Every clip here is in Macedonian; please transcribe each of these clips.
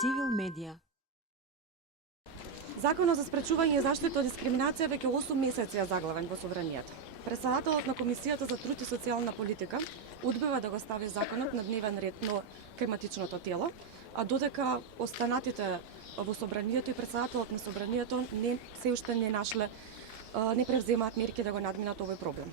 Цивил медија. Законот за спречување и заштита од дискриминација веќе 8 месеци е заглавен во Собранието. Председателот на Комисијата за труд и социјална политика одбива да го стави законот на дневен ред, но кај матичното тело, а додека останатите во Собранието и председателот на Собранието се уште не превземаат мерки да го надминат овој проблем.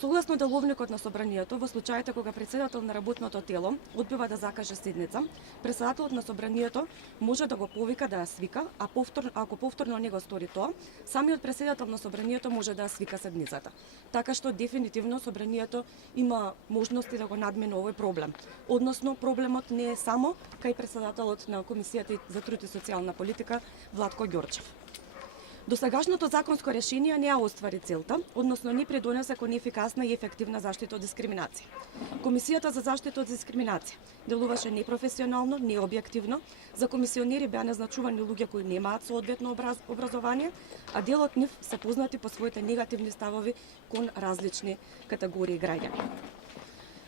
Согласно деловникот на Собранието, во случаите кога председател на работното тело одбива да закаже седница, председателот на Собранието може да го повика да ја свика, а ако повторно не го стори тоа, самиот председател на Собранието може да ја свика седницата. Така што дефинитивно Собранието има можности да го надмине овој проблем. Односно, проблемот не е само кај председателот на Комисијата за труд и социјална политика Владко Ѓорчев. Досегашното законско решение не ја оствари целта, односно не придонесе кон ефикасна и ефективна заштита од дискриминација. Комисијата за заштита од дискриминација делуваше непрофесионално, необјективно, за комисионери беа назначувани луѓе кои немаат соодветно образование, а дел од нив се познати по своите негативни ставови кон различни категории граѓани.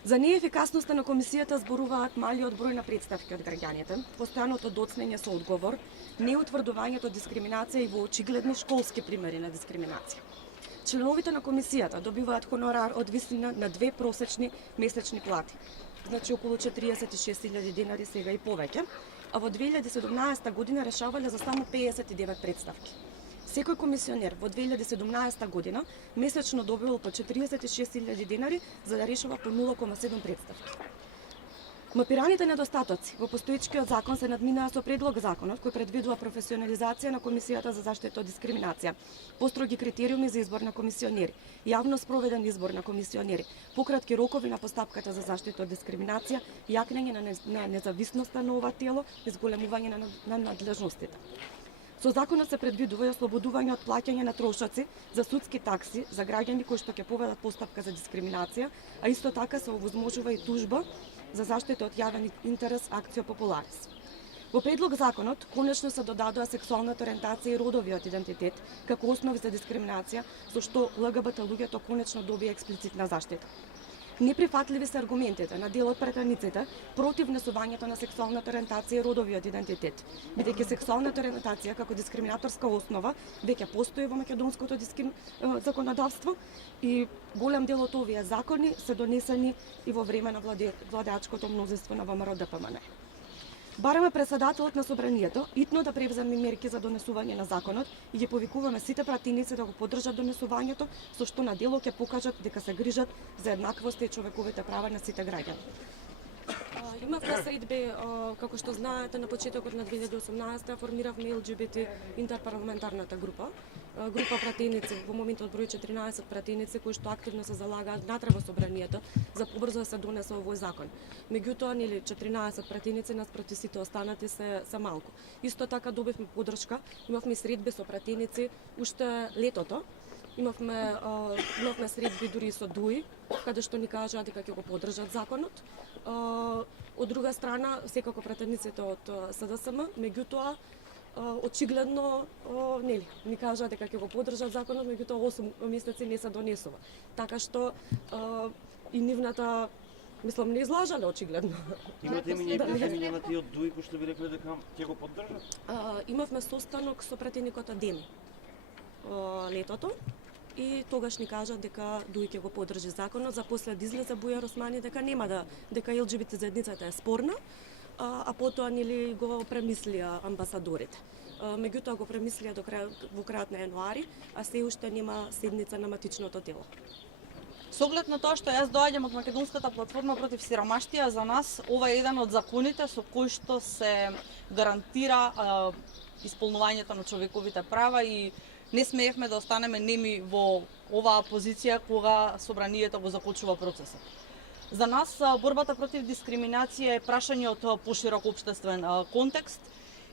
За неефикасноста на комисијата зборуваат малиот број на представки од граѓаните, постојаното доцнење со одговор, неутврдувањето дискриминација и воочигледни школски примери на дискриминација. Членовите на комисијата добиваат хонорар од висина на 2 просечни месечни плати, значи околу 46.000 денари сега и повеќе, а во 2017 година решавале за само 59 представки. Секој комисионер во 2017 година месечно добивал по 46.000 денари за да решава по 0,7 представки. Мапираните недостатоци во постоечкиот закон се надминаа со предлог законот кој предвидува професионализација на Комисијата за заштита од дискриминација, построги критериуми за избор на комисионери, јавно спроведен избор на комисионери, пократки рокови на постапката за заштита од дискриминација, јакнење на независноста на ова тело и зголемување на надлежностите. Со законот се предвидува и ослободување од плаќање на трошоци за судски такси за граѓани кои што ќе поведат постапка за дискриминација, а исто така се овозможува и тужба за заштита од јавен интерес акцио популарис. Во предлог законот конечно се додадоа сексуалната ориентација и родовиот идентитет како основи за дискриминација, со што ЛГБТ луѓето конечно добија експлицитна заштита. Неприфатливи се аргументите на дел од пратениците против внесувањето на сексуалната ориентација и родовиот идентитет, бидејќи сексуалната ориентација како дискриминаторска основа веќе постои во македонското законодавство и голем дел од овие закони се донесени и во време на владеачкото мнозинство на ВМРО-ДПМН. Бараме председателот на Собранието итно да превземе мерки за донесување на законот и ги повикуваме сите пратеници да го поддржат донесувањето, со што на дело ќе покажат дека се грижат за еднаквост и човековите права на сите граѓани. Имавме средби, како што знаете, на почетокот на 2018 формиравме ЛГБТ интерпарламентарната група пратеници, во моментот број 14 пратеници кои што активно се залагаат внатре во Собранието за побрзо да се донесе овој закон. Меѓутоа, 14 пратеници наспроти сите останати се малку. Исто така добивме поддршка, имавме средби со пратеници уште летото. Имавме средби дури и со ДУИ, каде што ни кажаа дека ќе го поддржат законот. Од друга страна, секако пратениците од СДСМ, меѓутоа очигледно ни кажаа дека ќе го поддржат законот, меѓутоа 8 месеци не се донесува. Така што и нивната, мислам, не излажале очигледно. Имате ми некои заминати од ДУИ кои што ви рекле дека ќе го поддржат? Имавме состанок со пратеникот Адеми летото и тогаш ни кажат дека ДУИ ќе го поддржи законот, за после да излезе Бујар Османи дека ЛГБТ заедницата е спорна, а потоа го премислија амбасадорите. Меѓутоа го премислија во крајот на јануари, а се уште нема седница на матичното тело. Со оглед на тоа што јас доаѓам од Македонската платформа против сиромаштија, за нас ова е еден од законите со кој што се гарантира исполнувањето на човековите права и не смеевме да останеме неми во оваа позиција кога Собранието го закочува процесот. За нас борбата против дискриминација е прашање од поширок општествен контекст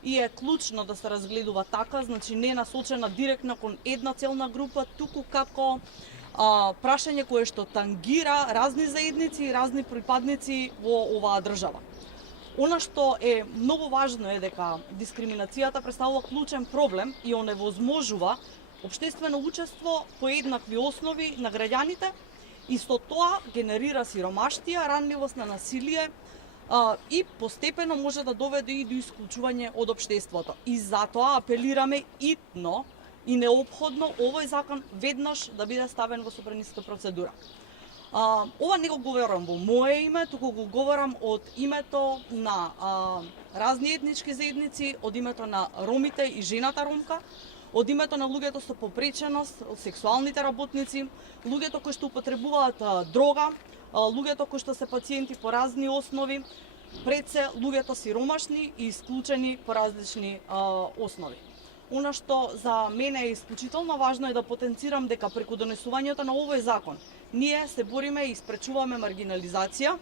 и е клучно да се разгледува така, значи не насочена директно кон една целна група, туку како прашање кое што тангира разни заедници и разни припадници во оваа држава. Она што е многу важно е дека дискриминацијата представува клучен проблем и оневозможува општествено учество по еднакви основи на граѓаните и со тоа генерира сиромаштија, ранливост на насилие, и постепено може да доведе и до исклучување од општеството. И затоа апелираме итно и неопходно овој закон веднаш да биде ставен во собраниска процедура. Ова не го говорам во мое име, туку го говорам од името на разни етнички заедници, од името на ромите и жената ромка, од името на луѓето со попреченост, од сексуалните работници, луѓето кои што употребуваат дрога, луѓето кои што се пациенти по разни основи, пред се луѓето сиромашни и исклучени по различни основи. Она што за мене е исклучително важно е да потенцирам дека преку донесувањето на овој закон ние се бориме и спречуваме маргинализација,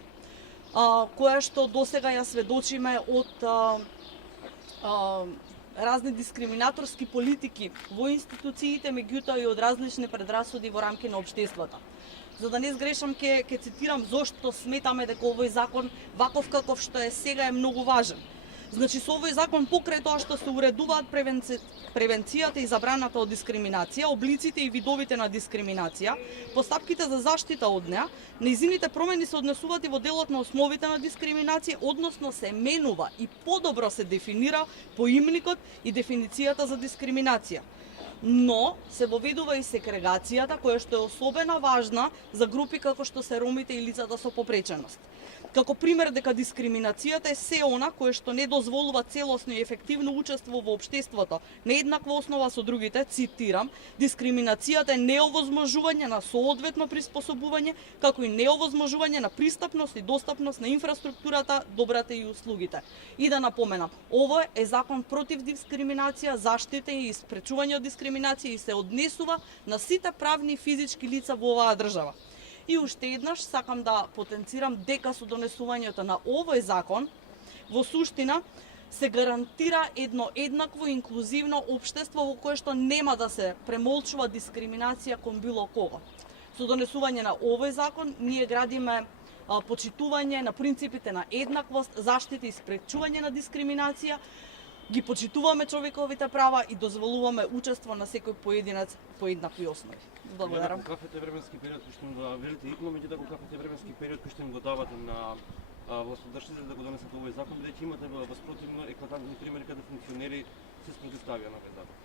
која што досега ја сведочиме од разни дискриминаторски политики во институциите, меѓутоа и од различни предрасуди во рамки на општеството. За да не сгрешам, ќе цитирам зошто сметаме дека овој закон, ваков каков што е сега, е многу важен. Значи, со овој закон покрај тоа што се уредуваат превенцијата и забраната од дискриминација, облиците и видовите на дискриминација, постапките за заштита од неа, нејзините промени се однесуваат и во делот на основите на дискриминација, односно се менува и подобро се дефинира поимникот и дефиницијата за дискриминација. Но се воведува и сегрегацијата, која што е особено важна за групи како што се ромите и лицата со попреченост. Како пример дека дискриминацијата е се она кое што не дозволува целосно и ефективно учество во општеството на еднаква основа со другите, цитирам, дискриминацијата е неовозможување на соодветно приспособување, како и неовозможување на пристапност и достапност на инфраструктурата, добрата и услугите. И да напоменам, ово е закон против дискриминација, заштита и спречување од дискриминација и се однесува на сите правни и физички лица во оваа држава. И уште еднаш сакам да потенцирам дека со донесувањето на овој закон во суштина се гарантира едно еднакво инклузивно општество во кое што нема да се премолчува дискриминација кон било кого. Со донесување на овој закон ние градиме почитување на принципите на еднаквост, заштита и спречување на дискриминација, ги почитуваме човековите права и дозволуваме учество на секој поединец по еднакви основи. Благодарам. Каков е временски период кој што им го велите итно, меѓутоа каков е временски период кој што им го давате на властодържците да го донесат овој закон, бидејќи имате воспротивно еклатантни примери каде функционери се спротивставија на овој закон?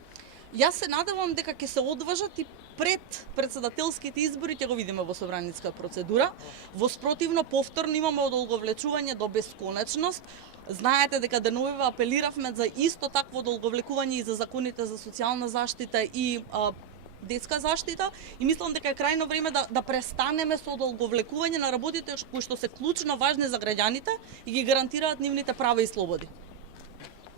Јас се надевам дека ќе се одважат и пред председателските избори ќе го видиме во собраниска процедура. Воспротивно повторно имаме одолговлечување до бесконечност. Знаете дека деновива апелиравме за исто такво одолговлекување и за законите за социјална заштита и детска заштита и мислам дека е крајно време да престанеме со одолговлекување на работите кои што се клучно важни за граѓаните и ги гарантираат нивните права и слободи.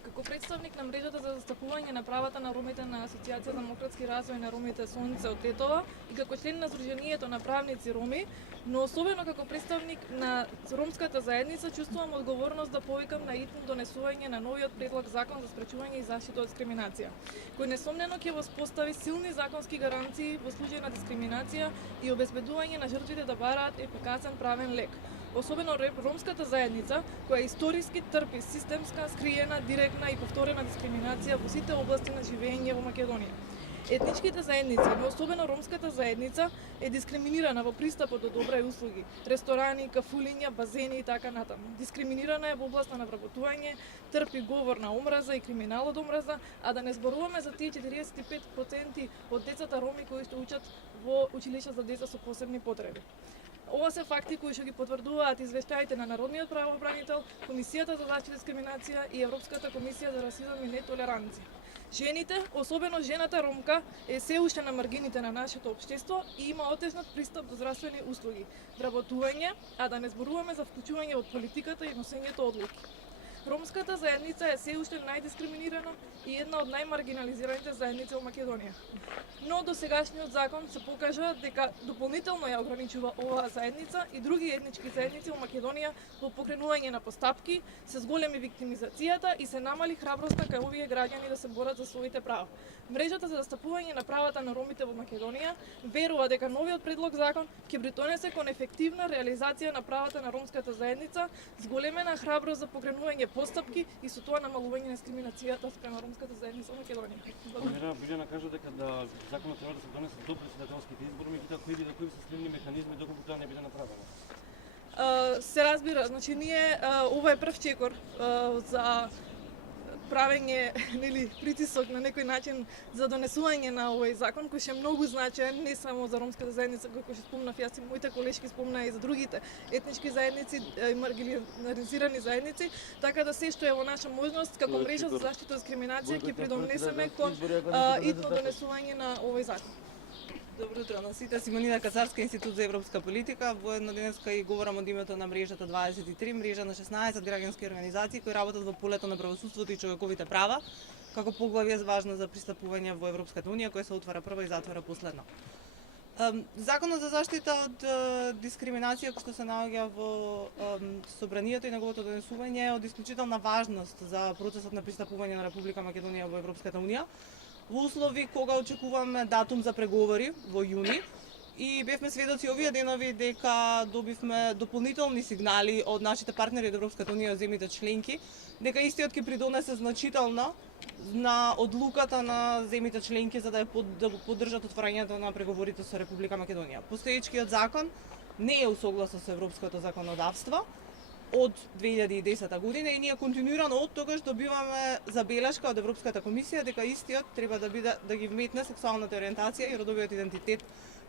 Како представник на мрежата за застапување на правата на ромите на Асоцијација за демократски развој на ромите Сонце од Тетова и како член на Сдруженијето на правници роми, но особено како представник на ромската заедница, чувствувам одговорност да повикам на итно донесување на новиот предлог закон за спречување и заштита од дискриминација, кој несомнено ќе воспостави силни законски гаранции во случај на дискриминација и обезбедување на жртвите да бараат ефикасен правен лек. Особено ромската заедница, која историски трпи системска, скриена, директна и повторена дискриминација во сите области на живење во Македонија. Етничките заедници, но особено ромската заедница, е дискриминирана во пристапот до добра и услуги, ресторани, кафулиња, базени и така натаму. Дискриминирана е во областа на вработување, трпи говор на омраза и криминал од омраза, а да не зборуваме за тие 45% од децата роми кои што учат во училишта за деца со посебни потреби. Ова се факти кои што ги потврдуваат извештаите на Народниот правобранител, Комисијата за заштита дискриминација и Европската комисија за расизам и нетолеранција. Жените, особено жената ромка, е се уште на маргините на нашето општество и има отежнат пристап до здравствени услуги, вработување, а да не зборуваме за вклучување од политиката и носењето одлуки. Ромската заедница е се уште најдискриминирана и една од најмаргинализираните заедници во Македонија. Но до сегашниот закон се покажа дека дополнително ја ограничува оваа заедница и други етнички заедници во Македонија во покренување на постапки, се зголеми виктимизацијата и се намали храброста кај овие граѓани да се борат за своите права. Мрежата за застапување на правата на ромите во Македонија верува дека новиот предлог закон ќе придонесе кон ефективна реализација на правата на ромската заедница, зголемена храброст за покренување постапки и со тоа намалување на дискриминацијата спрема ромската заедница во Македонија. Благодарам. Билјана кажа дека да законот треба да се донесе до председателските избори, меѓутоа кои се следни механизми доколку тоа не биде направено? Се разбира, значи ние ова е прв чекор за правење нели притисок на некој начин за донесување на овој закон кој е многу значаен не само за ромската заедница кој што спомнав јас и моите колешки спомна и за другите етнички заедници и маргинализирани заедници, така да се што е во наша можност како мрежа за заштита од дискриминација ќе придонесеме кон итно донесување на овој закон. Добро утро на сите, Симонина Кацарска, Институт за европска политика. Воедно денеска и говорам од името на мрежата 23, мрежа на 16 граѓански организации кои работат во полето на правосудството и човековите права, како поглавје важно за пристапување во Европската унија, која се отвара прва и затвора последно. Законот за заштита од дискриминација кој што се наоѓа во собранието и неговото донесување е од исклучителна важност за процесот на пристапување на Република Македонија во Европската унија. Во услови кога очекуваме датум за преговори во јуни и бевме сведоци овие денови дека добивме дополнителни сигнали од нашите партнери од Европската унија од земјите членки дека истиот ќе придонесе значително на одлуката на земјите членки за да го поддржат отворањето на преговорите со Република Македонија. Постоечкиот закон не е усогласен со европското законодавство од 2010 година и ние континуирано од тогаш добиваме забелешка од Европската комисија дека истиот треба да ги вметне сексуалната ориентација и родовиот идентитет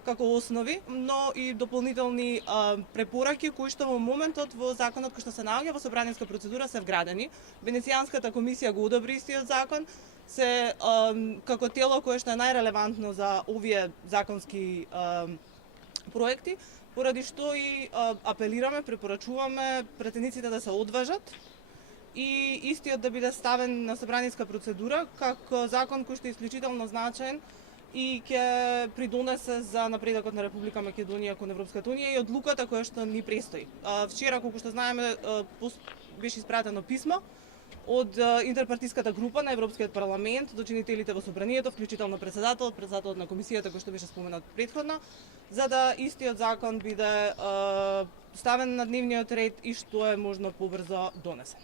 како основи, но и дополнителни препораки кои што во моментот во законот кој што се наоѓа во собраниска процедура се вградени. Венецијанската комисија го одобри истиот закон, се како тело кое што е најрелевантно за овие законски проекти, поради што и апелираме, препорачуваме претениците да се одважат и истиот да биде ставен на собраниска процедура како закон кој што е исклучително значаен и ќе придонесе за напредокот на Република Македонија кон Европската унија и одлуката која што ни престои. Вчера, колку што знаеме, беше испратено писмо од интерпартиската група на Европскиот парламент до чинителите во собранието, вклучително председателот на комисијата кој што беше споменат претходно, за да истиот закон биде ставен на дневниот ред и што е можно побрзо донесен.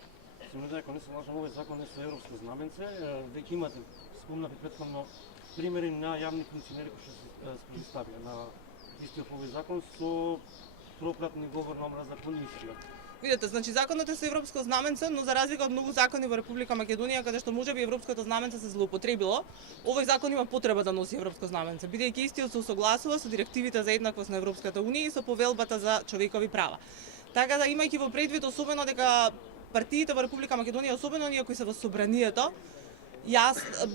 Симонина, ако не се лажам, овој закон е со европско знаменце, веќе имате спомнати претходно примери на јавни функционери кои што се противставија на истиот овој закон со пропратни говор на омраза кон мислија. Видете, значи законот е со европско знаменце, но за разлика од многу закони во Република Македонија каде што можеби европското знаменце се злоупотребило, овој закон има потреба да носи европско знаменце, бидејќи истиот се усогласува со директивите за еднаквост на Европската унија и со повелбата за човекови права. Така да имајќи во предвид особено дека партиите во Република Македонија, особено оние кои се во собранието,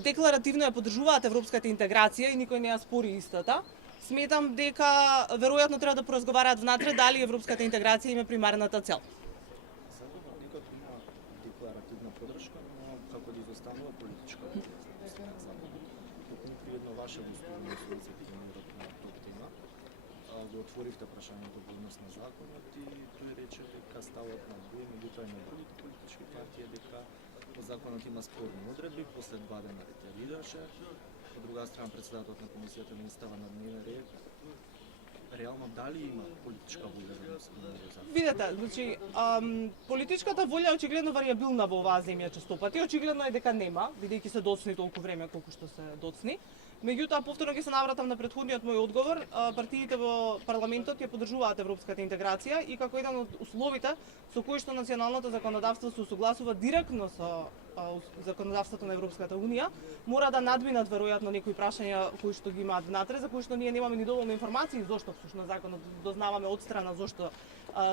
декларативно ја поддржуваат европската интеграција и никој не ја спори истата. Сметам дека веројатно треба да поразговараат внатре дали европската интеграција има примарната цел. Законот има декларативна поддршка, но како да изостанува политичка поддршка. Токму едно ваше выступление со вице-премиерот на тоо тема, го отворивте прашањето во однос на законот и тој рече дека ставот на две, меѓутоа и на другите политички партии дека во законот има спорни одредби, после 2 дена ретерираше. Од друга страна, председателот на комисијата не става на дневен ред. Реално дали има политичка волја за да се промени закон? Видете, значи, политичката волја е очигледно варијабилна во оваа земја честопати. Очигледно е дека нема, бидејќи се доцни толку време колку што се доцни. Меѓутоа, повторно ќе се навратам на претходниот мој одговор, партиите во парламентот ја поддржуваат европската интеграција и како еден од условите со кои што националното законодавство се усогласува директно со законодавството на Европската унија, мора да надминат веројатно некои прашања кои што ги имаат внатре, за кои што ние немаме ни доволно информации зошто всушност законот дознаваме од страна зошто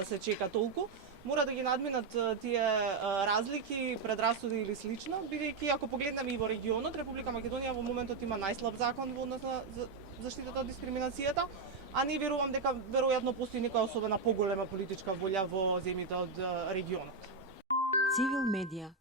се чека толку. Мора да ги надминат тие разлики, предрасуди или слично, бидејќи ако погледнеме и во регионот, Република Македонија во моментот има најслаб закон во однос на заштитата од дискриминацијата, а не верувам дека веројатно постои некоја особена поголема политичка волја во земјите од регионот. Цивил медија